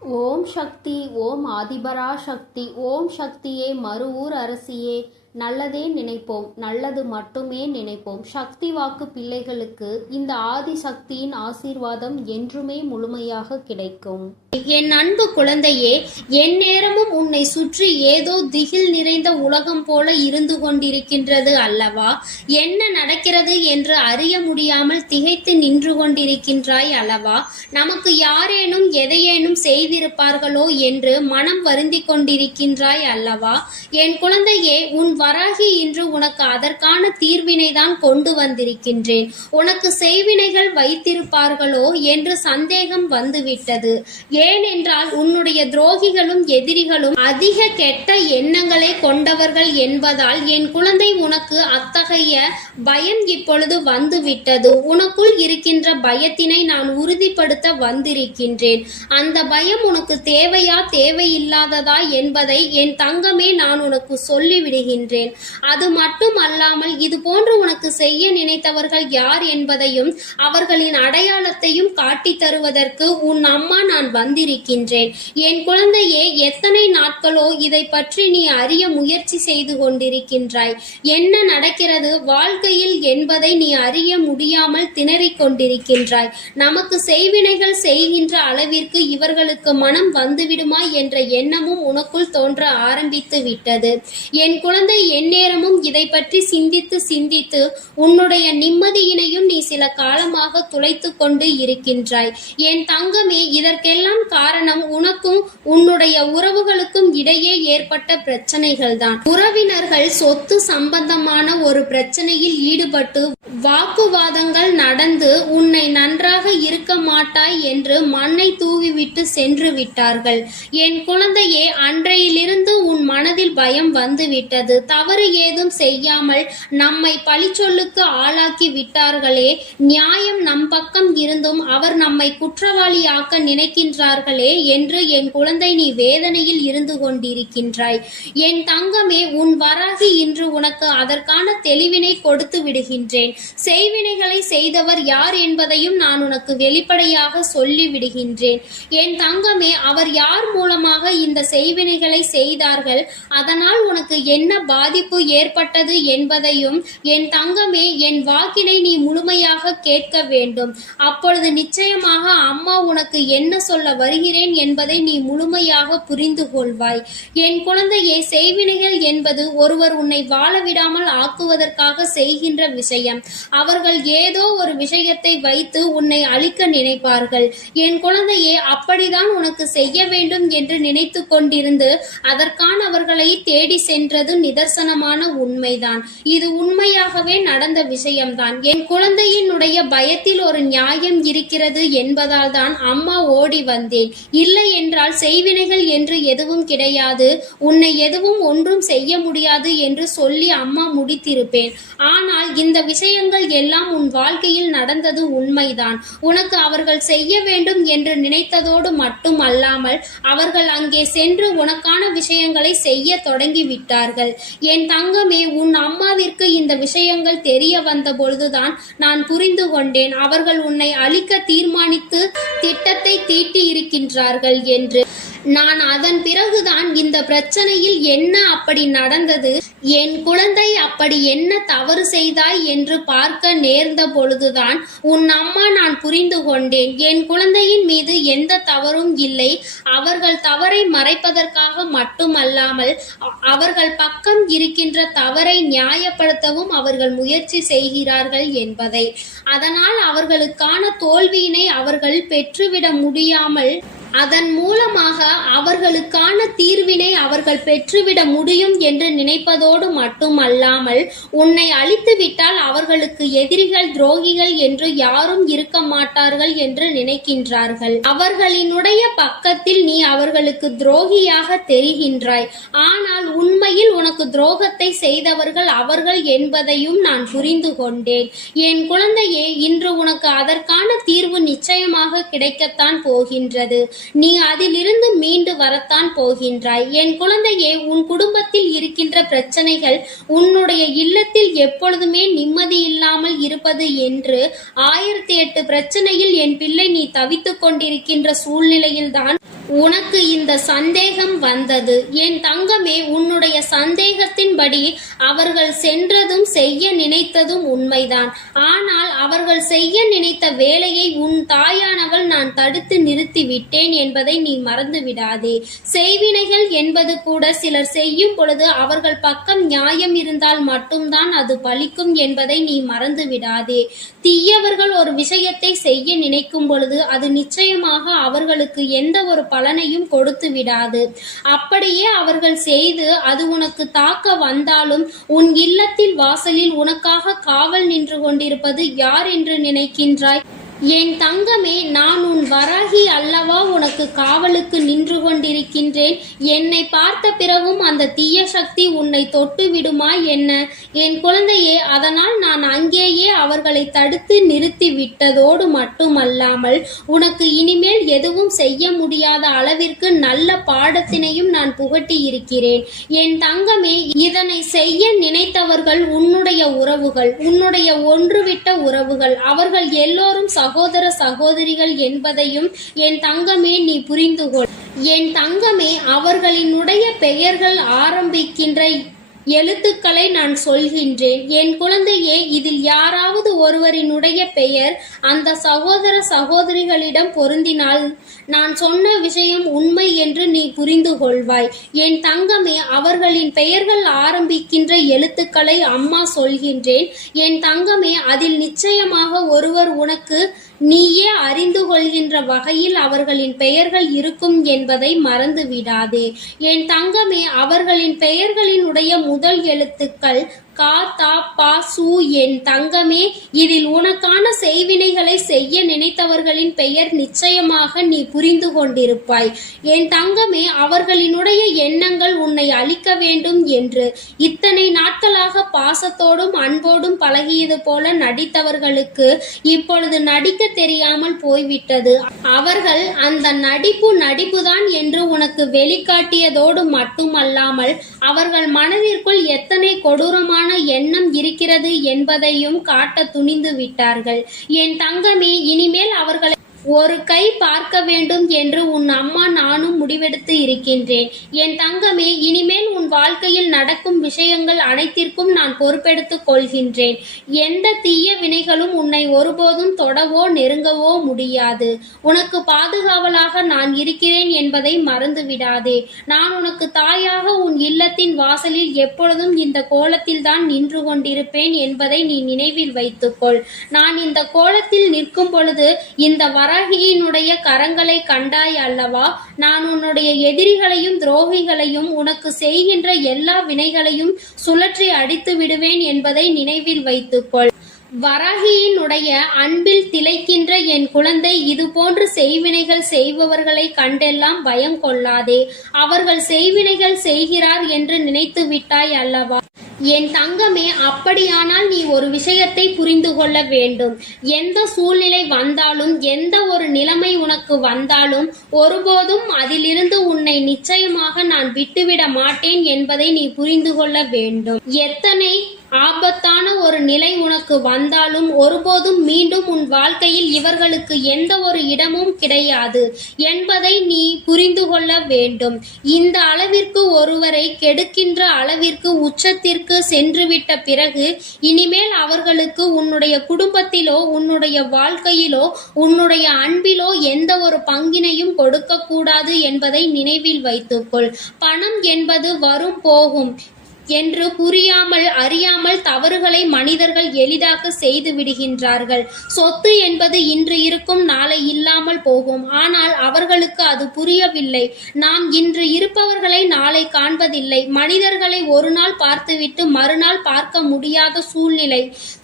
ஓம் சக்தி. ஓம் ஆதிபரா சக்தி. ஓம் சக்தியே, மறுவூர் அரசியே, நல்லதே நினைப்போம், நல்லது மட்டுமே நினைப்போம். சக்தி வாக்கு பிள்ளைகளுக்கு இந்த ஆதி சக்தியின் ஆசீர்வாதம் என்றுமே முழுமையாக கிடைக்கும். என் அன்பு குழந்தையே, என் நேரமும் உன்னை சுற்றி ஏதோ திகில் நிறைந்த உலகம் போல இருந்து கொண்டிருக்கின்றது அல்லவா? என்ன நடக்கிறது என்று அறிய முடியாமல் திகைத்து நின்று கொண்டிருக்கின்றாய் அல்லவா? நமக்கு யாரேனும் எதையேனும் செய்திருப்பார்களோ என்று மனம் வருந்தி கொண்டிருக்கின்றாய் அல்லவா? என் குழந்தையே, உன் வராகி இன்று உனக்கு அதற்கான தீர்வினை தான் கொண்டு வந்திருக்கின்றேன். உனக்கு செய்வினைகள் வைத்திருப்பார்களோ என்று சந்தேகம் வந்துவிட்டது. ஏனென்றால் உன்னுடைய துரோகிகளும் எதிரிகளும் அதிக கெட்ட எண்ணங்களை கொண்டவர்கள் என்பதால் என் குழந்தை உனக்கு அத்தகைய பயம் இப்பொழுது வந்துவிட்டது. உனக்குள் இருக்கின்ற பயத்தினை நான் உறுதிப்படுத்த வந்திருக்கின்றேன். அந்த பயம் உனக்கு தேவையா தேவையில்லாததா என்பதை என் தங்கமே நான் உனக்கு சொல்லிவிடுகின்றேன். அது மட்டும் அல்லாமல் இது போன்று உனக்கு செய்ய நினைத்தவர்கள் யார் என்பதையும் அவர்களின் அடையாளத்தையும் காட்டி தருவதற்கு உன் அம்மா நான் வந்திருக்கின்றேன். என் குழந்தையே, எத்தனை நாட்களோ இதை பற்றி நீ அறிய முயற்சி செய்து கொண்டிருக்கின்றாய். என்ன நடக்கிறது வாழ்க்கையில் என்பதை நீ அறிய முடியாமல் திணறிக் கொண்டிருக்கின்றாய். நமக்கு செய்வினைகள் செய்கின்ற அளவிற்கு இவர்களுக்கு மனம் வந்துவிடுமா என்ற எண்ணமும் உனக்குள் தோன்ற ஆரம்பித்து விட்டது. என் குழந்தை, எந்நேரமும் இதை பற்றி சிந்தித்து சிந்தித்து உன்னுடைய நிம்மதியினையும் நீ சில காலமாக துளைத்து கொண்டு இருக்கின்றாய். என் தங்கமே, இதற்கெல்லாம் காரணம் உனக்கும் உன்னுடைய உறவுகளுக்கும் இடையே ஏற்பட்ட பிரச்சனைகள் தான். உறவினர்கள் சொத்து சம்பந்தமான ஒரு பிரச்சனையில் ஈடுபட்டு வாக்குவாதங்கள் நடந்து உன்னை நன்றாக இருக்க மாட்டாய் என்று மண்ணை தூவிவிட்டு சென்று விட்டார்கள். என் குழந்தையே, அன்றையிலிருந்து உன் மனதில் பயம் வந்துவிட்டது. தவறு ஏதும் செய்யாமல் நம்மை பழிச்சொல்லுக்கு ஆளாக்கி விட்டார்களே, நியாயம் நம் பக்கம் இருந்தும் அவர் நம்மை குற்றவாளியாக்க நினைக்கின்றார்களே என்று என் குழந்தை நீ வேதனையில் இருந்து கொண்டிருக்கின்றாய். என் தங்கமே, உன் வராகி இன்று உனக்கு அதற்கான தெளிவினை கொடுத்து விடுகின்றேன். செய்வினைகளை செய்தவர் யார் என்பதையும் நான் உனக்கு வெளிப்படையாக சொல்லி விடுகின்றேன். என் தங்கமே, அவர் யார் மூலமாக இந்த செய்வினைகளை செய்தார்கள், அதனால் உனக்கு என்ன பாதிப்பு ஏற்பட்டது என்பதையும் என் தங்கமே, என் வாக்கினை நீ முழுமையாக கேட்க வேண்டும். அப்பொழுது நிச்சயமாக அம்மா உனக்கு என்ன சொல்ல வருகிறேன் என்பதை நீ முழுமையாக புரிந்து கொள்வாய். என் குழந்தையே, செய்வினைகள் என்பது ஒருவர் உன்னை வாழ விடாமல் ஆக்குவதற்காக செய்கின்ற விஷயம். அவர்கள் ஏதோ ஒரு விஷயத்தை வைத்து உன்னை அழிக்க நினைப்பார்கள். என் குழந்தையே, அப்படிதான் உனக்கு செய்ய வேண்டும் என்று நினைத்து கொண்டிருந்து அதற்கானவர்களை தேடி சென்றது நிதர்சனமான உண்மைதான். இது உண்மையாகவே நடந்த விஷயம்தான். என் குழந்தையினுடைய பயத்தில் ஒரு நியாயம் இருக்கிறது என்பதால் தான் அம்மா ஓடி வந்தேன். இல்லை என்றால் செய்வினைகள் என்று எதுவும் கிடையாது, உன்னை எதுவும் ஒன்றும் செய்ய முடியாது என்று சொல்லி அம்மா முடித்திருப்பேன். ஆனால் இந்த விஷயங்கள் எல்லாம் உன் வாழ்க்கையில் நடந்தது உண்மைதான். உனக்கு அவர்கள் செய்ய வேண்டும் என்று நினைத்ததோடு மட்டும் அல்லாமல் அவர்கள் அங்கே சென்று உனக்கான விஷயங்களை செய்ய தொடங்கி விட்டார்கள். என் தங்கமே, உன் அம்மாவிற்கு இந்த விஷயங்கள் தெரிய வந்த பொழுதுதான் நான் புரிந்து கொண்டேன் அவர்கள் உன்னை அழிக்க தீர்மானித்து திட்டத்தை தீட்டி இருக்கின்றார்கள் என்று. நான் அதன் பிறகுதான் இந்த பிரச்சனையில் என்ன அப்படி நடந்தது, என் குழந்தை அப்படி என்ன தவறு செய்தாய் என்று பார்க்க நேர்ந்த பொழுதுதான் உன் அம்மா நான் புரிந்து கொண்டேன். என் குழந்தையின் மீது எந்த தவறும் இல்லை. அவர்கள் தவறை மறைப்பதற்காக மட்டுமல்லாமல் அவர்கள் பக்கம் இருக்கின்ற தவறை நியாயப்படுத்தவும் அவர்கள் முயற்சி செய்கிறார்கள் என்பதை. அதனால் அவர்களுக்கான தோல்வியினை அவர்கள் பெற்றுவிட முடியாமல் அதன் மூலமாக அவர்களுக்கான தீர்வினை அவர்கள் பெற்றுவிட முடியும் என்று நினைப்பதோடு மட்டுமல்லாமல் உன்னை அழித்து விட்டால் அவர்களுக்கு எதிரிகள் துரோகிகள் என்று யாரும் இருக்க மாட்டார்கள் என்று நினைக்கின்றார்கள். அவர்களினுடைய பக்கத்தில் நீ அவர்களுக்கு துரோகியாக தெரிகின்றாய். ஆனால் உண்மையில் உனக்கு துரோகத்தை செய்தவர்கள் அவர்கள் என்பதையும் நான் புரிந்து கொண்டேன். என் குழந்தையே, இன்று உனக்கு அதற்கான தீர்வு நிச்சயமாக கிடைக்கத்தான் போகின்றது. நீ அதிலிருந்து மீண்டு வரத்தான் போகின்றாய். என் குழந்தையே, உன் குடும்பத்தில் இருக்கின்ற பிரச்சனைகள் உன்னுடைய இல்லத்தில் எப்பொழுதுமே நிம்மதி இல்லாமல் இருப்பது என்று 1008 பிரச்சனையில் என் பிள்ளை நீ தவித்துக் கொண்டிருக்கின்ற சூழ்நிலையில்தான் உனக்கு இந்த சந்தேகம் வந்தது. என் தங்கமே, உன்னுடைய சந்தேகத்தின்படி அவர்கள் சென்றதும் செய்ய நினைத்ததும் உண்மைதான். ஆனால் அவர்கள் செய்ய நினைத்த வேலையை உன் தாயானவள் நான் தடுத்து நிறுத்தி விட்டேன் என்பதை நீ மறந்து விடாதே. செய்வினைகள் என்பது கூட சிலர் செய்யும் பொழுது அவர்கள் பக்கம் நியாயம் இருந்தால் மட்டும்தான் அது பலிக்கும் என்பதை நீ மறந்து விடாதே. தீயவர்கள் ஒரு விஷயத்தை செய்ய நினைக்கும் பொழுது அது நிச்சயமாக அவர்களுக்கு எந்த ஒரு பலனையும் கொடுத்து விடாது. அப்படியே அவர்கள் செய்து அது உனக்கு தாக்க வந்தாலும் உன் இல்லத்தில் வாசலில் உனக்காக காவல் நின்று கொண்டிருப்பது யார் என்று நினைக்கின்றாய்? என் தங்கமே, நான் உன் வராகி அல்லவா உனக்கு காவலுக்கு நின்று கொண்டிருக்கின்றேன். என்னை பார்த்த பிறகும் அந்த தீய சக்தி உன்னை தொட்டு விடுமா என்ன? என் குழந்தையே, அதனால் நான் அங்கேயே அவர்களை தடுத்து நிறுத்தி விட்டதோடு மட்டுமல்லாமல் உனக்கு இனிமேல் எதுவும் செய்ய முடியாத அளவிற்கு நல்ல பாடத்தினையும் நான் புகட்டி இருக்கிறேன். என் தங்கமே, இதனை செய்ய நினைத்தவர்கள் உன்னுடைய உறவுகள், உன்னுடைய ஒன்றுவிட்ட உறவுகள். அவர்கள் எல்லோரும் சகோதர சகோதரிகள் என்பதையும் என் தங்கமே நீ புரிந்து கொள். என் தங்கமே, அவர்களினுடைய பெயர்கள் ஆரம்பிக்கின்ற எழுத்துக்களை நான் சொல்கின்றேன். என் குழந்தையே, இதில் யாராவது ஒருவரினுடைய பெயர் அந்த சகோதர சகோதரிகளிடம் பொருந்தினால் நான் சொன்ன விஷயம் உண்மை என்று நீ புரிந்து கொள்வாய். என் தங்கமே, அவர்களின் பெயர்கள் ஆரம்பிக்கின்ற எழுத்துக்களை அம்மா சொல்கின்றேன். என் தங்கமே, அதில் நிச்சயமாக ஒருவர் உனக்கு நீயே அறிந்து கொள்கின்ற வகையில் அவர்களின் பெயர்கள் இருக்கும் என்பதை மறந்து விடாதே. என் தங்கமே, அவர்களின் பெயர்களினுடைய முதல் எழுத்துக்கள் கா தா பா சு. என் தங்கமே, இதில் உனக்கான செய்வினைகளை செய்ய நினைத்தவர்களின் பெயர் நிச்சயமாக நீ புரிந்து கொண்டிருப்பாய். என் தங்கமே, அவர்களினுடைய எண்ணங்கள் உன்னை அழிக்க வேண்டும் என்று இத்தனை நாட்களாக பாசத்தோடும் அன்போடும் பழகியது போல நடித்தவர்களுக்கு இப்பொழுது நடிக்க தெரியாமல் போய்விட்டது. அவர்கள் அந்த நடிப்புதான் என்று உனக்கு வெளிக்காட்டியதோடு மட்டுமல்லாமல் அவர்கள் மனதிற்குள் எத்தனை கொடூரமான எண்ணம் இருக்கிறது என்பதையும் காட்ட துணிந்து விட்டார்கள். என் தங்கமே, இனிமேல் அவர்களை ஒரு கை பார்க்க வேண்டும் என்று உன் அம்மா நானும் முடிவெடுத்து இருக்கின்றேன். என் தங்கமே, இனிமேல் உன் வாழ்க்கையில் நடக்கும் விஷயங்கள் அனைத்திற்கும் நான் பொறுப்பெடுத்துக் கொள்கின்றேன். எந்த தீய வினைகளும் உன்னை ஒருபோதும் தொடவோ நெருங்கவோ முடியாது. உனக்கு பாதுகாவலாக நான் இருக்கிறேன் என்பதை மறந்து விடாதே. நான் உனக்கு தாயாக உன் இல்லத்தின் வாசலில் எப்பொழுதும் இந்த கோலத்தில் தான் நின்று கொண்டிருப்பேன் என்பதை நீ நினைவில் வைத்துக்கொள். நான் இந்த கோலத்தில் நிற்கும் பொழுது இந்த வராகியினுடைய கரங்களை கண்டாய் அல்லவா? நான் உன்னுடைய எதிரிகளையும் துரோகிகளையும் உனக்கு செய்கின்ற எல்லா வினைகளையும் சுழற்றி அடித்து விடுவேன் என்பதை நினைவில் வைத்துக்கொள். வராகியினுடைய அன்பில் திளைக்கின்ற என் குழந்தை, இது போன்று செய்வினைகள் செய்பவர்களை கண்டெல்லாம் பயம் கொள்ளாதே. அவர்கள் செய்வினைகள் செய்கிறார் என்று நினைத்து விட்டாய் அல்லவா? என் தங்கமே, அப்படியானால் நீ ஒரு விஷயத்தை புரிந்து கொள்ள வேண்டும். எந்த சூழ்நிலை வந்தாலும், எந்த ஒரு நிலைமை உனக்கு வந்தாலும் ஒருபோதும் அதிலிருந்து உன்னை நிச்சயமாக நான் விட்டுவிட மாட்டேன் என்பதை நீ புரிந்து கொள்ள வேண்டும். எத்தனை ஆபத்தான ஒரு நிலை உனக்கு வந்தாலும் ஒருபோதும் மீண்டும் உன் வாழ்க்கையில் இவர்களுக்கு எந்த ஒரு இடமும் கிடையாது என்பதை நீ புரிந்து கொள்ள வேண்டும். இந்த அளவிற்கு ஒருவரை கெடுக்கின்ற அளவிற்கு உச்சத்திற்கு சென்றுவிட்ட பிறகு இனிமேல் அவர்களுக்கு உன்னுடைய குடும்பத்திலோ உன்னுடைய வாழ்க்கையிலோ உன்னுடைய அன்பிலோ எந்த ஒரு பங்கினையும் கொடுக்க கூடாது என்பதை நினைவில் வைத்துக்கொள். பணம் என்பது வரும் போகும் என்று புரியாமல் அறியாமல் தவறுகளை மனிதர்கள் எளிதாக செய்து விடுகின்றார்கள். சொத்து என்பது இன்று இருக்கும் நாளை இல்லாமல் போகும். ஆனால் அவர்களுக்கு அது புரியவில்லை. நாம் இன்று இருப்பவர்களை நாளை காண்பதில்லை. மனிதர்களை ஒரு நாள் பார்த்துவிட்டு மறுநாள் பார்க்க முடியாத சூழ்நிலை.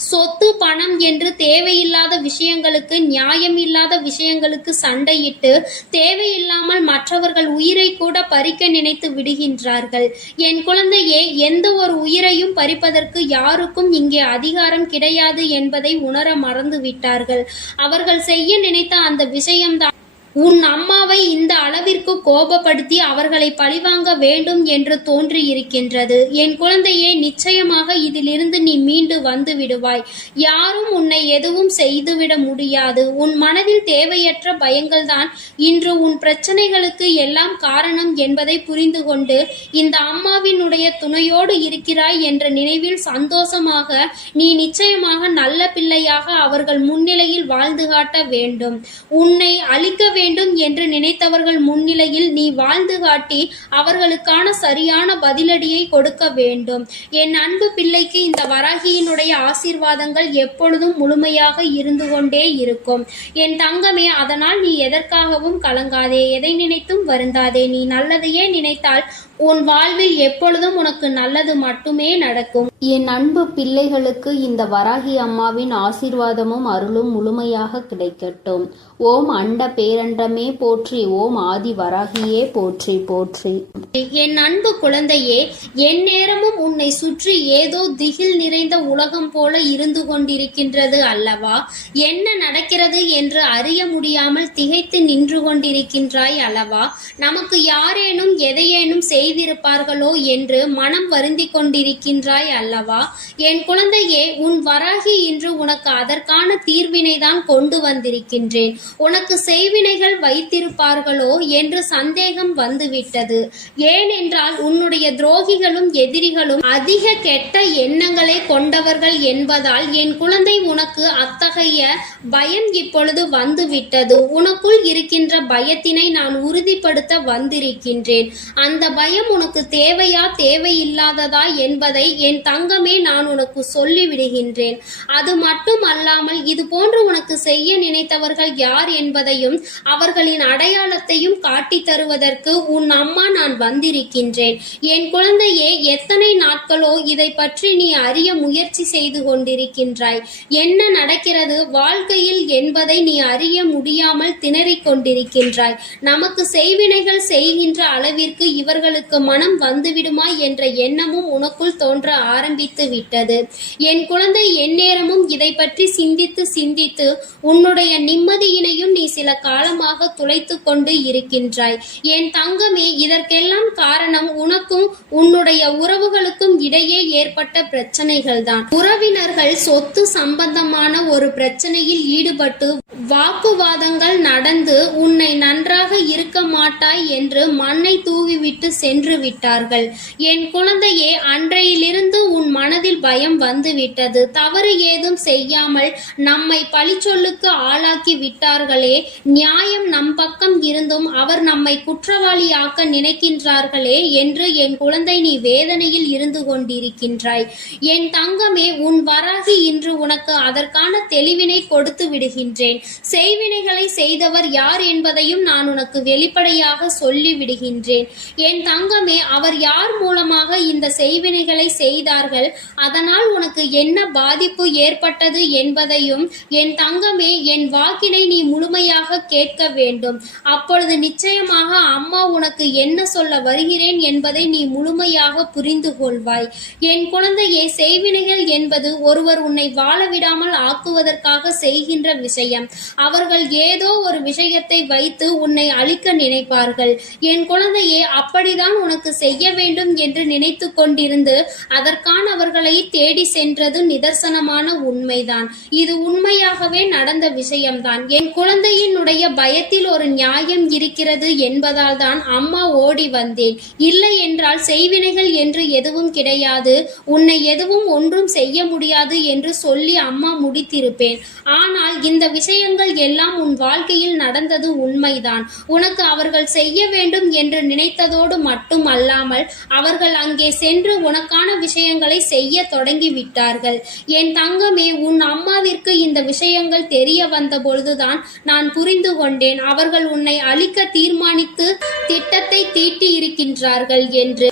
சொத்து பணம் என்று தேவையில்லாத விஷயங்களுக்கு, நியாயமில்லாத விஷயங்களுக்கு சண்டையிட்டு தேவையில்லாமல் மற்றவர்கள் உயிரை கூட பறிக்க நினைத்து விடுகின்றார்கள். என் குழந்தையே, எந்த ஒரு உயிரையும் பறிப்பதற்கு யாருக்கும் இங்கே அதிகாரம் கிடையாது என்பதை உணர மறந்து விட்டார்கள். அவர்கள் செய்ய நினைத்த அந்த விஷயம்தான் உன் அம்மாவை இந்த அளவிற்கு கோபப்படுத்தி அவர்களை பழிவாங்க வேண்டும் என்று தோன்றியிருக்கின்றது. என் குழந்தையே, நிச்சயமாக இதிலிருந்து நீ மீண்டு வந்து விடுவாய். யாரும் உன்னை எதுவும் செய்துவிட முடியாது. உன் மனதில் தேவையற்ற பயங்கள்தான் இன்று உன் பிரச்சனைகளுக்கு எல்லாம் காரணம் என்பதை புரிந்து கொண்டு இந்த அம்மாவினுடைய துணையோடு இருக்கிறாய் என்ற நினைவில் சந்தோஷமாக நீ நிச்சயமாக நல்ல பிள்ளையாக அவர்கள் முன்னிலையில் வாழ்ந்து காட்ட வேண்டும். உன்னை அழிக்க வேண்டும் என்று நினைத்தவர்கள் முன்னிலையில் நீ வாழ்ந்து காட்டி அவர்களுக்கான சரியான பதிலடியை கொடுக்க வேண்டும். என் அன்பு பிள்ளைக்கு இந்த வராகியினுடைய ஆசீர்வாதங்கள் எப்பொழுதும் முழுமையாக இருந்து கொண்டே இருக்கும். என் தங்கமே, அதனால் நீ எதற்காகவும் கலங்காதே, எதை நினைத்தும் வருந்தாதே. நீ நல்லதையே நினைத்தால் உன் வாழ்வில் எப்பொழுதும் உனக்கு நல்லது மட்டுமே நடக்கும். என் அன்பு பிள்ளைகளுக்கு இந்த வராகி அம்மாவின் ஆசீர்வாதமும் அருளும் முழுமையாக கிடைக்கட்டும். ஓம் அண்ட பேரண்டமே போற்றி, ஓம் ஆதி வராகியே போற்றி போற்றி. என் அன்பு குழந்தையே, என் நேரமும் உன்னை சுற்றி ஏதோ திகில் நிறைந்த உலகம் போல இருந்து கொண்டிருக்கின்றது அல்லவா? என்ன நடக்கிறது என்று அறிய முடியாமல் திகைத்து நின்று கொண்டிருக்கின்றாய் அல்லவா? நமக்கு யாரேனும் எதையேனும் செய்திருப்பார்களோ என்று மனம் வருந்தி கொண்டிருக்கின்றாய் அல்லவா? என் குழந்தையே, உன் வராகி இன்று உனக்கு அதற்கான தீர்வினை தான் கொண்டு வந்திருக்கின்றேன். உனக்கு செய்வினைகள் வைத்திருப்பார்களோ என்று சந்தேகம் வந்துவிட்டது. ஏனென்றால் உன்னுடைய துரோகிகளும் எதிரிகளும் அதிக கெட்ட எண்ணங்களை கொண்டவர்கள் என்பதால் என் குழந்தை உனக்கு அத்தகைய பயம் இப்பொழுது வந்துவிட்டது. உனக்குள் இருக்கின்ற பயத்தினை நான் உறுதிப்படுத்த வந்திருக்கின்றேன். அந்த பயம் உனக்கு தேவையா தேவையில்லாததா என்பதை என் தங்கமே நான் உனக்கு சொல்லிவிடுகின்றேன். அது மட்டும் அல்லாமல் இது போன்று உனக்கு செய்ய நினைத்தவர்கள் யார் என்பதையும் அவர்களின் அடையாளத்தையும் காட்டி தருவதற்கு உன் அம்மா நான் வந்திருக்கின்றேன். என் குழந்தையே, எத்தனை நாட்களோ இதை பற்றி நீ அறிய முயற்சி செய்து கொண்டிருக்கின்றாய். என்ன நடக்கிறது வாழ்க்கையில் என்பதை நீ அறிய முடியாமல் திணறிக் கொண்டிருக்கின்றாய். நமக்கு செய்வினைகள் செய்கின்ற அளவிற்கு இவர்களுக்கு மனம் வந்துவிடுமா என்ற எண்ணமும் உனக்குள் தோன்ற ஆரம்பித்து விட்டது. என் குழந்தை, எந்நேரமும் இதை பற்றி சிந்தித்து சிந்தித்து உன்னுடைய நிம்மதியினையும் நீ சில காலமாக துளைத்து கொண்டு இருக்கின்றாய். என் தங்கமே, இதற்கெல்லாம் காரணம் உனக்கும் உன்னுடைய உறவுகளுக்கும் இடையே ஏற்பட்ட பிரச்சனைகள் தான். உறவினர்கள் சொத்து சம்பந்தமான ஒரு பிரச்சனையில் ஈடுபட்டு வாக்குவாதங்கள் நடந்து உன்னை நன்றாக இருக்க மாட்டாய் என்று மண்ணை தூவிவிட்டு சென்று விட்டார்கள். என் குழந்தையே, அன்றையிலிருந்து உன் மனதில் பயம் வந்துவிட்டது. தவறு ஏதும் செய்யாமல் நம்மை பழிச்சொல்லுக்கு ஆளாக்கி விட்டார்களே, நியாயம் நம் பக்கம் இருந்தும் அவர் நம்மை குற்றவாளியாக்க நினைக்கின்றார்களே என்று என் குழந்தை நீ வேதனையில் இருந்து கொண்டிருக்கின்றாய். என் தங்கமே, உன் வராகி இன்று உனக்கு அதற்கான தெளிவினை கொடுத்து விடுகின்றேன். செய்வினைகளை செய்தவர் யார் என்பதையும் நான் உனக்கு வெளிப்படையாக சொல்லி விடுகின்றேன். என் தங்கமே, அவர் யார் மூலமாக இந்த செய்வினைகளை செய்தார்கள், அதனால் உனக்கு என்ன பாதிப்பு ஏற்பட்டது என்பதையும் என் தங்கமே, என் வாக்கினை நீ முழுமையாக கேட்க வேண்டும். அப்பொழுது நிச்சயமாக அம்மா உனக்கு என்ன சொல்ல வருகிறேன் என்பதை நீ முழுமையாக புரிந்து கொள்வாய். என் குழந்தையே, செய்வினைகள் என்பது ஒருவர் உன்னை வாழ விடாமல் ஆக்குவதற்காக செய்கின்ற விஷயம். அவர்கள் ஏதோ ஒரு விஷயத்தை வைத்து உன்னை அழிக்க நினைப்பார்கள். என் குழந்தையே, அப்படிதான் உனக்கு செய்ய வேண்டும் என்று நினைத்து கொண்டிருந்து அதற்கானவர்களை தேடி சென்றது நிதர்சனமான உண்மைதான். இது உண்மையாகவே நடந்த விஷயம்தான். என் குழந்தையினுடைய பயத்தில் ஒரு நியாயம் இருக்கிறது என்பதால் தான் அம்மா ஓடி வந்தேன். இல்லை என்றால் செய்வினைகள் என்று எதுவும் கிடையாது, உன்னை எதுவும் ஒன்றும் செய்ய முடியாது என்று சொல்லி அம்மா முடித்திருப்பேன். ஆனால் இந்த விஷயங்கள் எல்லாம் உன் வாழ்க்கையில் நடந்தது உண்மைதான். உனக்கு அவர்கள் செய்ய வேண்டும் என்று நினைத்ததோடு மட்டும் அல்லாமல் அவர்கள் அங்கே சென்று உனக்கான விஷயங்களை செய்ய தொடங்கி விட்டார்கள். என் தங்கமே, உன் அம்மாவிற்கு இந்த விஷயங்கள் தெரிய வந்த பொழுதுதான் நான் புரிந்து கொண்டேன் அவர்கள் உன்னை அழிக்க தீர்மானித்து திட்டத்தை தீட்டி இருக்கின்றார்கள் என்று.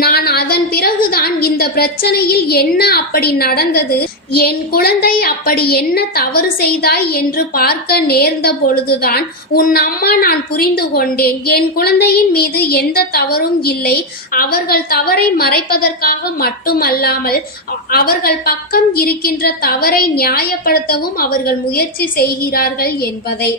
நான் அதன் பிறகுதான் இந்த பிரச்சனையில் என்ன அப்படி நடந்தது, என் குழந்தை அப்படி என்ன தவறு செய்தாய் என்று பார்க்க நேர்ந்த பொழுதுதான் உன் அம்மா நான் புரிந்து கொண்டேன். என் குழந்தையின் மீது எந்த தவறும் இல்லை. அவர்கள் தவறை மறைப்பதற்காக மட்டுமல்லாமல் அவர்கள் பக்கம் இருக்கின்ற தவறை நியாயப்படுத்தவும் அவர்கள் முயற்சி செய்கிறார்கள் என்பதை.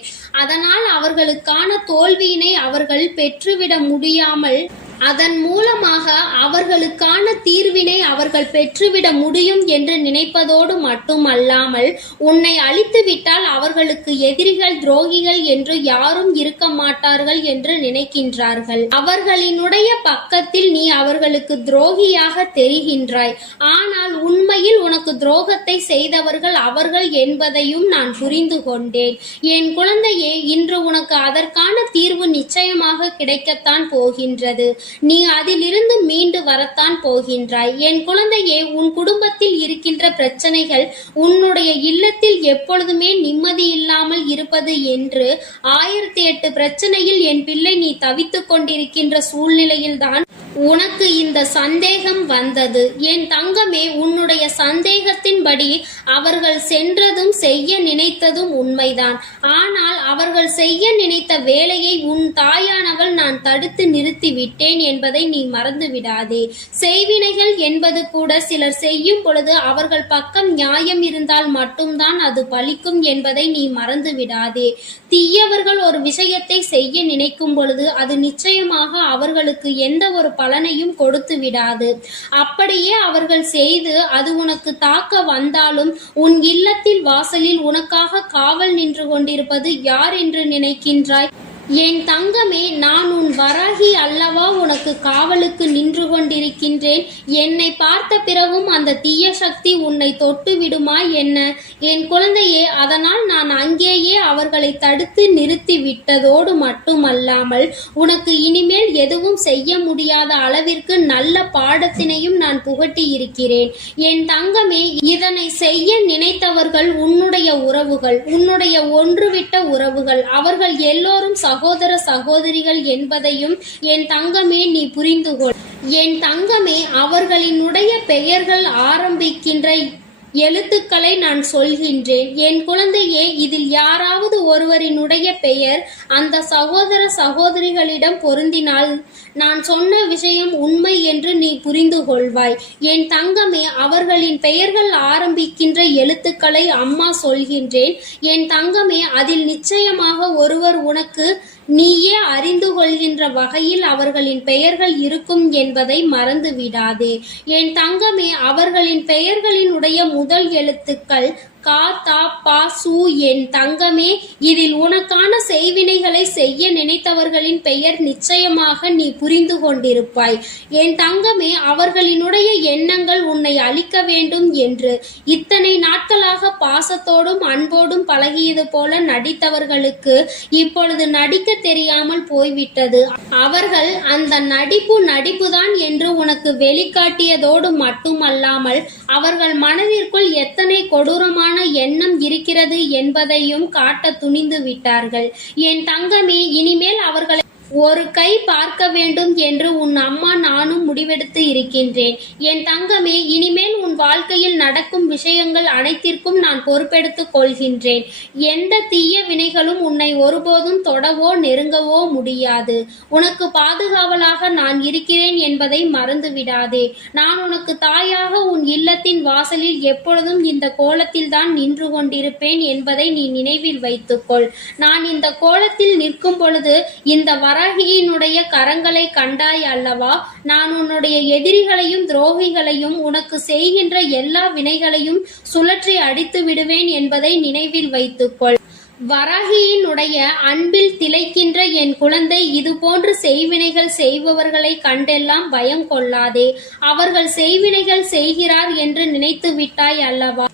அதனால் அவர்களுக்கான தோல்வியினை அவர்கள் பெற்றுவிட முடியாமல் அதன் மூலமாக அவர்களுக்கான தீர்வினை அவர்கள் பெற்றுவிட முடியும் என்று நினைப்பதோடு மட்டுமல்லாமல் உன்னை அழித்துவிட்டால் அவர்களுக்கு எதிரிகள் துரோகிகள் என்று யாரும் இருக்க மாட்டார்கள் என்று நினைக்கின்றார்கள். அவர்களினுடைய பக்கத்தில் நீ அவர்களுக்கு துரோகியாக தெரிகின்றாய். ஆனால் உண்மையில் உனக்கு துரோகத்தை செய்தவர்கள் அவர்கள் என்பதையும் நான் புரிந்து கொண்டேன். என் குழந்தையே, இன்று உனக்கு அதற்கான தீர்வு நிச்சயமாக கிடைக்கத்தான் போகின்றது. நீ அதிலிருந்து மீண்டு வரத்தான் போகின்றாய். என் குழந்தையே, உன் குடும்பத்தில் இருக்கின்ற பிரச்சனைகள் உன்னுடைய இல்லத்தில் எப்பொழுதுமே நிம்மதி இல்லாமல் இருப்பது என்று 1008 பிரச்சனையில் என் பிள்ளை நீ தவித்துக் கொண்டிருக்கின்ற சூழ்நிலையில்தான் உனக்கு இந்த சந்தேகம் வந்தது. என் தங்கமே, உன்னுடைய சந்தேகத்தின்படி அவர்கள் சென்றதும் செய்ய நினைத்ததும் உண்மைதான். ஆனால் அவர்கள் செய்ய நினைத்த வேலையை உன் தாயானவள் நான் தடுத்து நிறுத்தி விட்டேன் என்பதை நீ மறந்து விடாதே. செய்வினைகள் என்பது கூட சிலர் செய்யும் பொழுது அவர்கள் பக்கம் நியாயம் இருந்தால் மட்டும்தான் அது பலிக்கும் என்பதை நீ மறந்து விடாதே. தீயவர்கள் ஒரு விஷயத்தை செய்ய நினைக்கும் பொழுது அது நிச்சயமாக அவர்களுக்கு எந்த ஒரு பலனையும் கொடுத்து விடாது. அப்படியே அவர்கள் செய்து அது உனக்கு தாக்க வந்தாலும் உன் இல்லத்தில் வாசலில் உனக்காக காவல் நின்று கொண்டிருப்பது யார் என்று நினைக்கின்றாய்? என் தங்கமே, நான் உன் வராகி அல்லவா உனக்கு காவலுக்கு நின்று கொண்டிருக்கின்றேன். என்னை பார்த்த பிறகும் அந்த தீய சக்தி உன்னை தொட்டு விடுமா என்ன? என் குழந்தையே, அதனால் நான் அங்கேயே அவர்களை தடுத்து நிறுத்தி விட்டதோடு மட்டுமல்லாமல் உனக்கு இனிமேல் எதுவும் செய்ய முடியாத அளவிற்கு நல்ல பாடத்தினையும் நான் புகட்டி இருக்கிறேன். என் தங்கமே, இதனை செய்ய நினைத்தவர்கள் உன்னுடைய உறவுகள், உன்னுடைய ஒன்றுவிட்ட உறவுகள். அவர்கள் எல்லோரும் சகோதர சகோதரிகள் என்பதையும் என் தங்கமே நீ புரிந்து கொள். என் தங்கமே, அவர்களினுடைய பெயர்கள் ஆரம்பிக்கின்ற எழுத்துக்களை நான் சொல்கின்றேன். என் குழந்தையே, இதில் யாராவது ஒருவரினுடைய பெயர் அந்த சகோதர சகோதரிகளிடம் பொருந்தினால் நான் சொன்ன விஷயம் உண்மை என்று நீ புரிந்து கொள்வாய். என் தங்கமே, அவர்களின் பெயர்கள் ஆரம்பிக்கின்ற எழுத்துக்களை அம்மா சொல்கின்றேன். என் தங்கமே, அதில் நிச்சயமாக ஒருவர் உனக்கு நீயே அறிந்து கொள்கின்ற வகையில் அவர்களின் பெயர்கள் இருக்கும் என்பதை மறந்து விடாதே. என் தங்கமே, அவர்களின் பெயர்களினுடைய முதல் எழுத்துக்கள் கா தா பா சு. என் தங்கமே, இதில் உனக்கான செய்வினைகளை செய்ய நினைத்தவர்களின் பெயர் நிச்சயமாக நீ புரிந்து கொண்டிருப்பாய். என் தங்கமே, அவர்களினுடைய எண்ணங்கள் உன்னை அழிக்க வேண்டும் என்று இத்தனை நாட்களாக பாசத்தோடும் அன்போடும் பழகியது போல நடித்தவர்களுக்கு இப்பொழுது நடிக்க தெரியாமல் போய்விட்டது. அவர்கள் அந்த நடிப்புதான் என்று உனக்கு வெளிக்காட்டியதோடு மட்டுமல்லாமல் அவர்கள் மனதிற்குள் எத்தனை கொடூரமான எண்ணம் இருக்கிறது என்பதையும் காட்ட துணிந்து விட்டார்கள். என் தங்கமே, இனிமேல் அவர்களை ஒரு கை பார்க்க வேண்டும் என்று உன் அம்மா நானும் முடிவெடுத்து இருக்கின்றேன். என் தங்கமே, இனிமேல் உன் வாழ்க்கையில் நடக்கும் விஷயங்கள் அனைத்திற்கும் நான் பொறுப்பெடுத்துக் கொள்கின்றேன். எந்த தீய வினைகளும் உன்னை ஒருபோதும் தொடவோ நெருங்கவோ முடியாது. உனக்கு பாதுகாவலாக நான் இருக்கிறேன் என்பதை மறந்து விடாதே. நான் உனக்கு தாயாக உன் இல்லத்தின் வாசலில் எப்பொழுதும் இந்த கோலத்தில் தான் நின்று கொண்டிருப்பேன் என்பதை நீ நினைவில் வைத்துக்கொள். நான் இந்த கோலத்தில் நிற்கும் பொழுது இந்த வராகியினுடைய கரங்களை கண்டாய் அல்லவா? நான் உன்னுடைய எதிரிகளையும் துரோகிகளையும் உனக்கு செய்கின்ற எல்லா வினைகளையும் சுழற்றி அடித்து விடுவேன் என்பதை நினைவில் வைத்துக்கொள். வராகியினுடைய அன்பில் திளைக்கின்ற என் குழந்தை, இது போன்று செய்வினைகள் செய்பவர்களை கண்டெல்லாம் பயம் கொள்ளாதே. அவர்கள் செய்வினைகள் செய்கிறார் என்று நினைத்து விட்டாய் அல்லவா?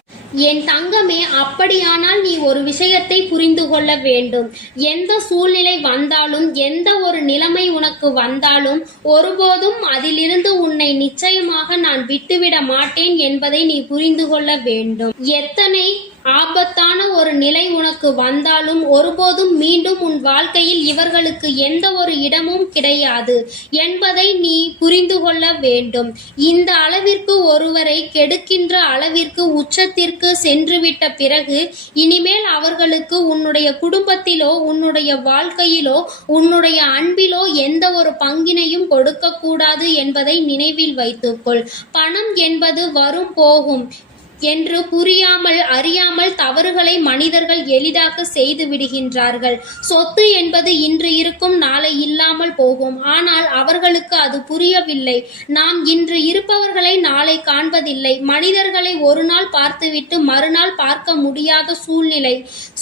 என் தங்கமே, அப்படியானால் நீ ஒரு விஷயத்தை புரிந்து கொள்ள வேண்டும். எந்த சூழ்நிலை வந்தாலும், எந்த ஒரு நிலைமை உனக்கு வந்தாலும் ஒருபோதும் அதிலிருந்து உன்னை நிச்சயமாக நான் விட்டுவிட மாட்டேன் என்பதை நீ புரிந்து கொள்ள வேண்டும். எத்தனை ஆபத்தான ஒரு நிலை உனக்கு வந்தாலும் ஒருபோதும் மீண்டும் உன் வாழ்க்கையில் இவர்களுக்கு எந்த ஒரு இடமும் கிடையாது என்பதை நீ புரிந்து கொள்ள வேண்டும். இந்த அளவிற்கு ஒருவரை கெடுக்கின்ற அளவிற்கு உச்சத்திற்கு சென்றுவிட்ட பிறகு இனிமேல் அவர்களுக்கு உன்னுடைய குடும்பத்திலோ உன்னுடைய வாழ்க்கையிலோ உன்னுடைய அன்பிலோ எந்த ஒரு பங்கினையும் கொடுக்க கூடாது என்பதை நினைவில் வைத்துக்கொள். பணம் என்பது வரும் போகும் என்று புரியாமல் அறியாமல் தவறுகளை மனிதர்கள் எளிதாக செய்து விடுகின்றார்கள். சொத்து என்பது இன்று இருக்கும் நாளை இல்லாமல் போகும். ஆனால் அவர்களுக்கு அது புரியவில்லை. நாம் இன்று இருப்பவர்களை நாளை காண்பதில்லை. மனிதர்களை ஒரு நாள் பார்த்துவிட்டு மறுநாள் பார்க்க முடியாத சூழ்நிலை.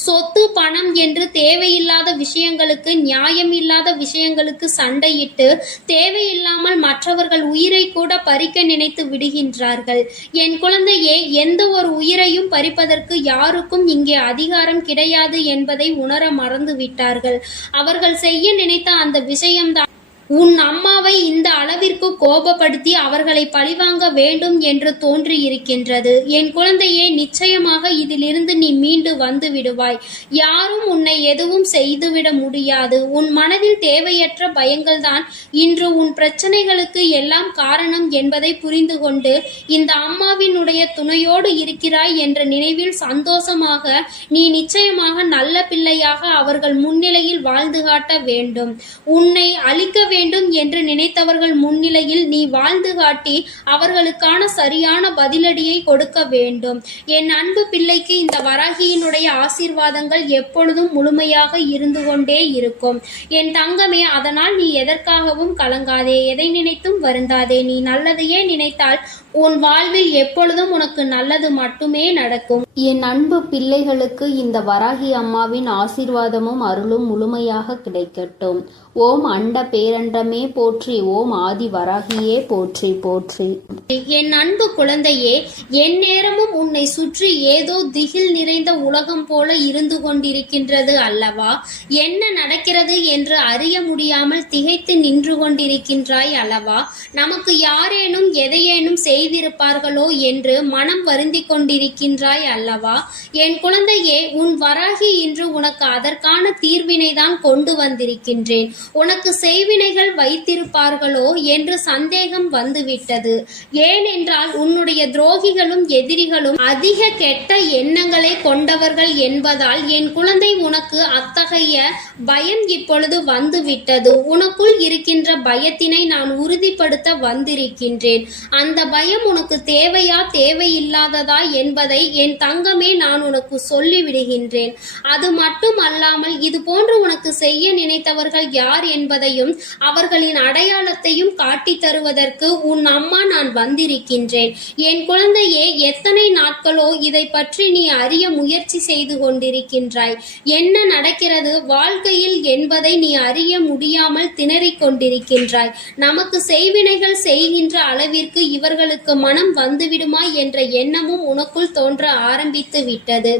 சொத்து பணம் என்று தேவையில்லாத விஷயங்களுக்கு நியாயமில்லாத விஷயங்களுக்கு சண்டையிட்டு தேவையில்லாமல் மற்றவர்கள் உயிரை கூட பறிக்க நினைத்து விடுகின்றார்கள். என் குழந்தையே, எந்த ஒரு உயிரையும் பறிப்பதற்கு யாருக்கும் இங்கே அதிகாரம் கிடையாது என்பதை உணர மறந்து விட்டார்கள். அவர்கள் செய்ய நினைத்த அந்த விஷயம்தான் உன் அம்மாவை இந்த அளவிற்கு கோபப்படுத்தி அவர்களை பழிவாங்க வேண்டும் என்று தோன்றியிருக்கின்றது. என் குழந்தையே, நிச்சயமாக இதிலிருந்து நீ மீண்டு வந்து விடுவாய். யாரும் உன்னை எதுவும் செய்துவிட முடியாது. உன் மனதில் தேவையற்ற பயங்கள்தான் இன்று உன் பிரச்சனைகளுக்கு எல்லாம் காரணம் என்பதை புரிந்து கொண்டு இந்த அம்மாவினுடைய துணையோடு இருக்கிறாய் என்ற நினைவில் சந்தோஷமாக நீ நிச்சயமாக நல்ல பிள்ளையாக அவர்கள் முன்னிலையில் வாழ்ந்து காட்ட வேண்டும். உன்னை அழிக்க வேண்டும் என்று நினைத்தவர்கள் முன்னிலையில் நீ வாழ்ந்து காட்டி அவர்களுக்கான சரியான பதிலடியை கொடுக்க வேண்டும். என் அன்பு பிள்ளைக்கு இந்த வராகியினுடைய ஆசீர்வாதங்கள் எப்பொழுதும் முழுமையாக இருந்து கொண்டே இருக்கும். என் தங்கமே, அதனால் நீ எதற்காகவும் கலங்காதே, எதை நினைத்தும் வருந்தாதே. நீ நல்லதையே நினைத்தால் உன் வாழ்வில் எப்பொழுதும் உனக்கு நல்லது மட்டுமே நடக்கும். என் அன்பு பிள்ளைகளுக்கு இந்த வராகி அம்மாவின் ஆசீர்வாதமும் அருளும் முழுமையாக கிடைக்கட்டும். ஓம் அண்ட பேரண்டமே போற்றி, ஓம் ஆதி வராகியே போற்றி போற்றி. என் அன்பு குழந்தையே, என் நேரமும் உன்னை சுற்றி ஏதோ திகில் நிறைந்த உலகம் போல இருந்து கொண்டிருக்கின்றது அல்லவா? என்ன நடக்கிறது என்று அறிய முடியாமல் திகைத்து நின்று கொண்டிருக்கின்றாய் அல்லவா? நமக்கு யாரேனும் எதையேனும் செய்திருப்பார்களோ என்று மனம் வருந்தி கொண்டிருக்கின்றாய் அல்லவா? என் குழந்தையே, உன் வராகி இன்று உனக்கு அதற்கான தீர்வினை தான் கொண்டு வந்திருக்கின்றேன். உனக்கு செய்வினைகள் வைத்திருப்பார்களோ என்று சந்தேகம் வந்துவிட்டது. ஏனென்றால் உன்னுடைய துரோகிகளும் எதிரிகளும் அதிக கெட்ட எண்ணங்களை கொண்டவர்கள் என்பதால் என் குழந்தை உனக்கு அத்தகைய பயம் இப்பொழுது வந்துவிட்டது. உனக்குள் இருக்கின்ற பயத்தினை நான் உறுதிப்படுத்த வந்திருக்கின்றேன். அந்த பயம் உனக்கு தேவையா தேவையில்லாததா என்பதை என் தங்கமே நான் உனக்கு சொல்லிவிடுகின்றேன். அது மட்டும் அல்லாமல் இது போன்று உனக்கு செய்ய நினைத்தவர்கள் யார் என்பதையும் அவர்களின் அடையாளத்தையும் காட்டி தருவதற்கு உன் அம்மா நான் வந்திருக்கின்றேன். என் குழந்தையே, எத்தனை நாட்களோ இதை பற்றி நீ அறிய முயற்சி செய்து கொண்டிருக்கின்றாய். என்ன நடக்கிறது வாழ்க்கையில் என்பதை நீ அறிய முடியாமல் திணறிக் கொண்டிருக்கின்றாய். நமக்கு செய்வினைகள் செய்கின்ற அளவிற்கு இவர்களுக்கு மனம் வந்துவிடுமா என்ற எண்ணமும் உனக்குள் தோன்ற ஆரம்பித்து விட்டது.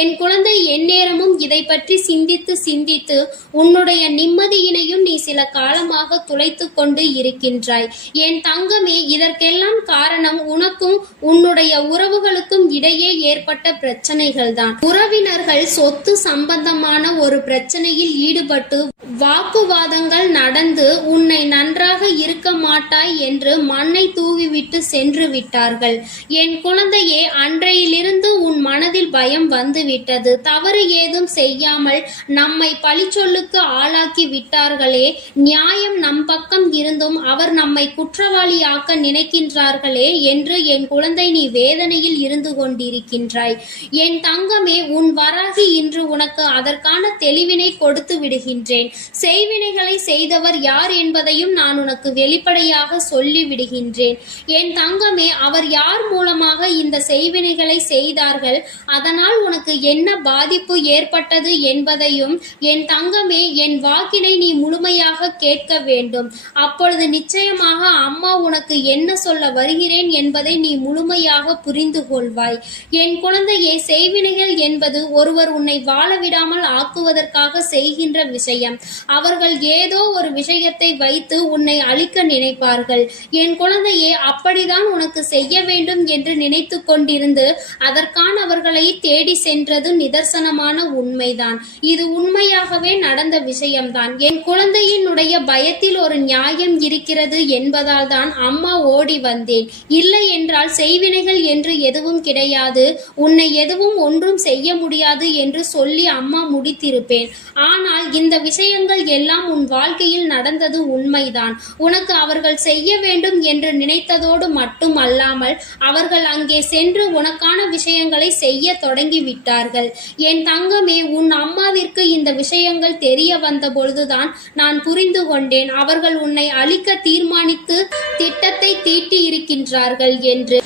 என் குழந்தை, எந்நேரமும் இதை பற்றி சிந்தித்து சிந்தித்து உன்னுடைய நிம்மதியினையும் நீ சில காலமாக துளைத்து கொண்டு இருக்கின்றாய். என் தங்கமே, இதற்கெல்லாம் காரணம் உனக்கும் உன்னுடைய உறவுகளுக்கும் இடையே ஏற்பட்ட பிரச்சனைகள் தான். உறவினர்கள் சொத்து சம்பந்தமான ஒரு பிரச்சனையில் ஈடுபட்டு வாக்குவாதங்கள் நடந்து உன்னை நன்றாக இருக்க மாட்டாய் என்று மண்ணை தூவிவிட்டு சென்று விட்டார்கள். என் குழந்தையே, அன்றையிலிருந்து உன் மனதில் பயம் வந்துவிட்டது. தவறு ஏதும் செய்யாமல் நம்மை பழிச்சொல்லுக்கு ஆளாக்கி விட்டார்களே, நியாயம் நம் பக்கம் இருந்தும் அவர் நம்மை குற்றவாளியாக்க நினைக்கின்றார்களே என்று என் குழந்தை நீ வேதனையில் இருந்து கொண்டிருக்கின்றாய். என் தங்கமே, உன் வராகி இன்று உனக்கு அதற்கான தெளிவினை கொடுத்து விடுகின்றேன். செய்வினைகளை செய்தவர் யார் என்பதையும் நான் உனக்கு வெளிப்படையாக சொல்லி விடுகின்றேன். என் தங்கமே, அவர் யார் மூலமாக இந்த செய்வினைகளை செய்தார்கள், அதனால் உனக்கு என்ன பாதிப்பு ஏற்பட்டது என்பதையும் என் தங்கமே, என் வாக்கினை நீ முழுமையாக கேட்க வேண்டும். அப்பொழுது நிச்சயமாக அம்மா உனக்கு என்ன சொல்ல வருகிறேன் என்பதை நீ முழுமையாக புரிந்து கொள்வாய். என் குழந்தையே, செய்வினைகள் என்பது ஒருவர் உன்னை வாழ விடாமல் ஆக்குவதற்காக செய்கின்ற விஷயம். அவர்கள் ஏதோ ஒரு விஷயத்தை வைத்து உன்னை அழிக்க நினைப்பார்கள். என் குழந்தையே, அப்படிதான் உனக்கு செய்ய வேண்டும் என்று நினைத்து கொண்டிருந்து அதற்கானவர்களை தேடி சென்றது நிதர்சனமான உண்மைதான். இது உண்மையாகவே நடந்த விஷயம்தான். என் குழந்தையினுடைய பயத்தில் ஒரு நியாயம் இருக்கிறது என்பதால் தான் அம்மா ஓடி வந்தேன். இல்லை என்றால் செய்வினைகள் என்று எதுவும் கிடையாது, உன்னை எதுவும் ஒன்றும் செய்ய முடியாது என்று சொல்லி அம்மா முடித்திருப்பேன். ஆனால் இந்த விஷயங்கள் எல்லாம் உன் வாழ்க்கையில் நடந்தது உண்மைதான். உனக்கு அவர்கள் செய்ய வேண்டும் என்று நினைத்ததோடு மட்டும் அல்லாமல் அவர்கள் அங்கே சென்று உனக்கான விஷயங்களை செய்ய தொடங்கிவிட்டார்கள். என் தங்கமே, உன் அம்மாவிற்கு இந்த விஷயங்கள் தெரிய வந்த பொழுதுதான் நான் புரிந்து கொண்டேன் அவர்கள் உன்னை அழிக்க தீர்மானித்து திட்டத்தை தீட்டி இருக்கின்றார்கள் என்று.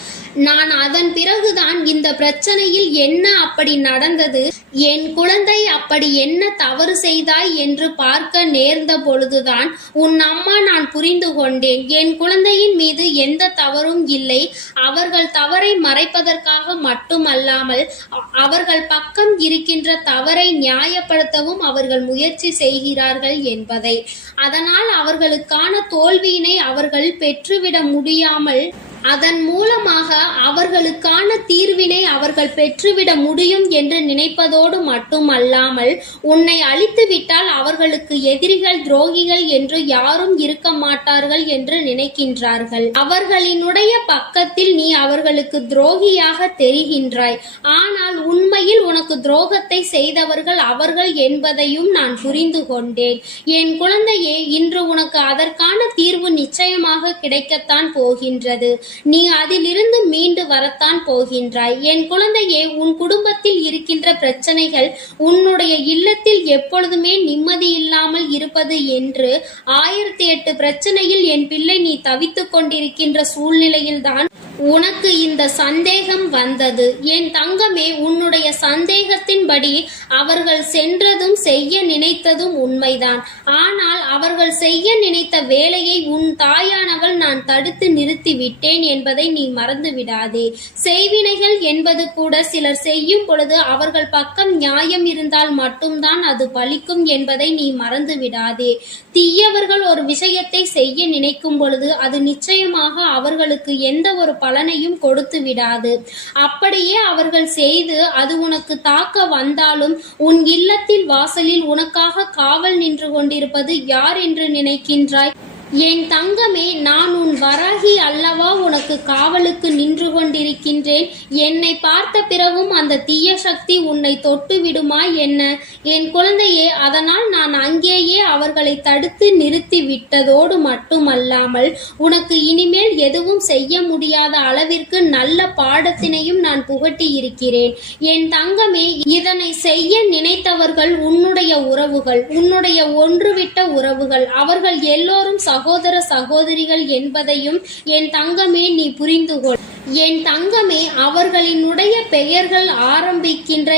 நான் அதன் பிறகுதான் இந்த பிரச்சனையில் என்ன அப்படி நடந்தது, என் குழந்தை அப்படி என்ன தவறு செய்தாய் என்று பார்க்க நேர்ந்த பொழுதுதான் உன் அம்மா நான் புரிந்து கொண்டேன். என் குழந்தையின் மீது எந்த தவறும் இல்லை. அவர்கள் தவறை மறைப்பதற்காக மட்டுமல்லாமல் அவர்கள் பக்கம் இருக்கின்ற தவறை நியாயப்படுத்தவும் அவர்கள் முயற்சி செய்கிறார்கள் என்பதை. அதனால் அவர்களுக்கான தோல்வியினை அவர்கள் பெற்றுவிட முடியாமல் அதன் மூலமாக அவர்களுக்கான தீர்வினை அவர்கள் பெற்றுவிட முடியும் என்று நினைப்பதோடு மட்டுமல்லாமல் உன்னை அழித்துவிட்டால் அவர்களுக்கு எதிரிகள் துரோகிகள் என்று யாரும் இருக்க மாட்டார்கள் என்று நினைக்கின்றார்கள். அவர்களினுடைய பக்கத்தில் நீ அவர்களுக்கு துரோகியாக தெரிகின்றாய். ஆனால் உண்மையில் உனக்கு துரோகத்தை செய்தவர்கள் அவர்கள் என்பதையும் நான் புரிந்து கொண்டேன். என் குழந்தையே, இன்று உனக்கு அதற்கான தீர்வு நிச்சயமாக கிடைக்கத்தான் போகின்றது. நீ அதிலிருந்து மீண்டு வரத்தான் போகின்றாய். என் குழந்தையே, உன் குடும்பத்தில் இருக்கின்ற பிரச்சனைகள் உன்னுடைய இல்லத்தில் எப்பொழுதுமே நிம்மதி இல்லாமல் இருப்பது என்று 1008 பிரச்சனையில் என் பிள்ளை நீ தவித்துக் கொண்டிருக்கின்ற சூழ்நிலையில்தான் உனக்கு இந்த சந்தேகம் வந்தது. என் தங்கமே, உன்னுடைய சந்தேகத்தின்படி அவர்கள் சென்றதும் செய்ய நினைத்ததும் உண்மைதான். ஆனால் அவர்கள் செய்ய நினைத்த வேலையை உன் தாயானவள் நான் தடுத்து நிறுத்தி விட்டேன் என்பதை நீ மறந்து விடாதே. செய்வினைகள் என்பது கூட சிலர் செய்யும் பொழுது அவர்கள் பக்கம் நியாயம் இருந்தால் மட்டும்தான் அது பலிக்கும் என்பதை நீ மறந்து விடாதே. தீயவர்கள் ஒரு விஷயத்தை செய்ய நினைக்கும் பொழுது அது நிச்சயமாக அவர்களுக்கு எந்த ஒரு பலனையும் கொடுத்து விடாது. அப்படியே அவர்கள் செய்து அது உனக்கு தாக்க வந்தாலும் உன் இல்லத்தில் வாசலில் உனக்காக காவல் நின்று கொண்டிருப்பது யார் என்று நினைக்கின்றாய்? என் தங்கமே, நான் உன் வராகி அல்லவா உனக்கு காவலுக்கு நின்று கொண்டிருக்கின்றேன். என்னை பார்த்த பிறகும் அந்த தீய சக்தி உன்னை தொட்டு விடுமா என்ன? என் குழந்தையே, அதனால் நான் அங்கேயே அவர்களை தடுத்து நிறுத்தி விட்டதோடு மட்டுமல்லாமல் உனக்கு இனிமேல் எதுவும் செய்ய முடியாத அளவிற்கு நல்ல பாடத்தினையும் நான் புகட்டி இருக்கிறேன். என் தங்கமே, இதனை செய்ய நினைத்தவர்கள் உன்னுடைய உறவுகள், உன்னுடைய ஒன்றுவிட்ட உறவுகள். அவர்கள் எல்லோரும் சகோதர சகோதரிகள் என்பதையும் என் தங்கமே நீ புரிந்து கொள். என் தங்கமே, அவர்களினுடைய பெயர்கள் ஆரம்பிக்கின்ற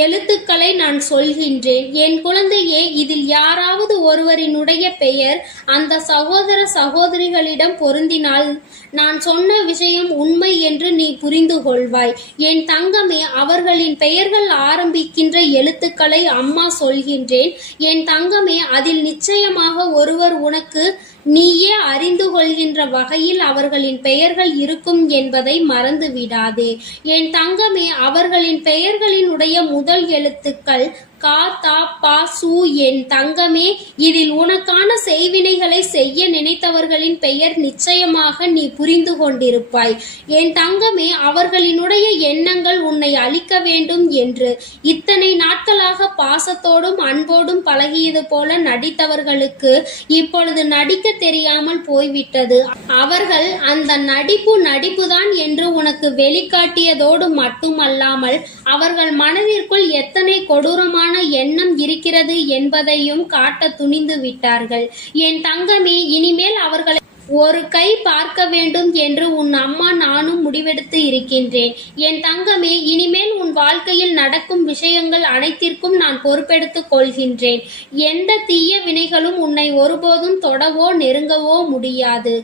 எழுத்துக்களை நான் சொல்கின்றேன். என் குழந்தையே, இதில் யாராவது ஒருவரினுடைய பெயர் அந்த சகோதர சகோதரிகளிடம் பொருந்தினால் நான் சொன்ன விஷயம் உண்மை என்று நீ புரிந்து கொள்வாய். என் தங்கமே, அவர்களின் பெயர்கள் ஆரம்பிக்கின்ற எழுத்துக்களை அம்மா சொல்கின்றேன். என் தங்கமே, அதில் நிச்சயமாக ஒருவர் உனக்கு நீயே அறிந்து கொள்கின்ற வகையில் அவர்களின் பெயர்கள் இருக்கும் என்பதை மறந்து விடாதே. என் தங்கமே, அவர்களின் பெயர்களினுடைய முதல் எழுத்துக்கள் கா தா பா சு. என் தங்கமே, இதில் உனக்கான செய்வினைகளை செய்ய நினைத்தவர்களின் பெயர் நிச்சயமாக நீ புரிந்து கொண்டிருப்பாய். என் தங்கமே, அவர்களினுடைய எண்ணங்கள் உன்னை அழிக்க வேண்டும் என்று இத்தனை நாட்களாக பாசத்தோடும் அன்போடும் பழகியது போல நடித்தவர்களுக்கு இப்பொழுது நடிக்க தெரியாமல் போய்விட்டது. அவர்கள் அந்த நடிப்புதான் என்று உனக்கு வெளிக்காட்டியதோடு மட்டுமல்லாமல் அவர்கள் மனதிற்குள் எத்தனை கொடூரமான எண்ணம் இருக்கிறது என்பதையும் காட்ட துணிந்து விட்டார்கள். என் தங்கமே, இனிமேல் அவர்களை ஒரு கை பார்க்க வேண்டும் என்று உன் அம்மா நானும் முடிவெடுத்து இருக்கின்றேன். என் தங்கமே, இனிமேல் உன் வாழ்க்கையில் நடக்கும் விஷயங்கள் அனைத்திற்கும் நான் பொறுப்பெடுத்துக் கொள்கின்றேன். எந்த தீய வினைகளும் உன்னை ஒருபோதும் தொடவோ நெருங்கவோ முடியாது.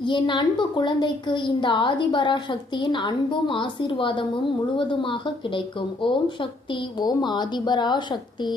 என் அன்பு குழந்தைக்கு இந்த ஆதிபராசக்தியின் அன்பும் ஆசீர்வாதமும் முழுவதுமாக கிடைக்கும். ஓம் சக்தி, ஓம் ஆதிபராசக்தி.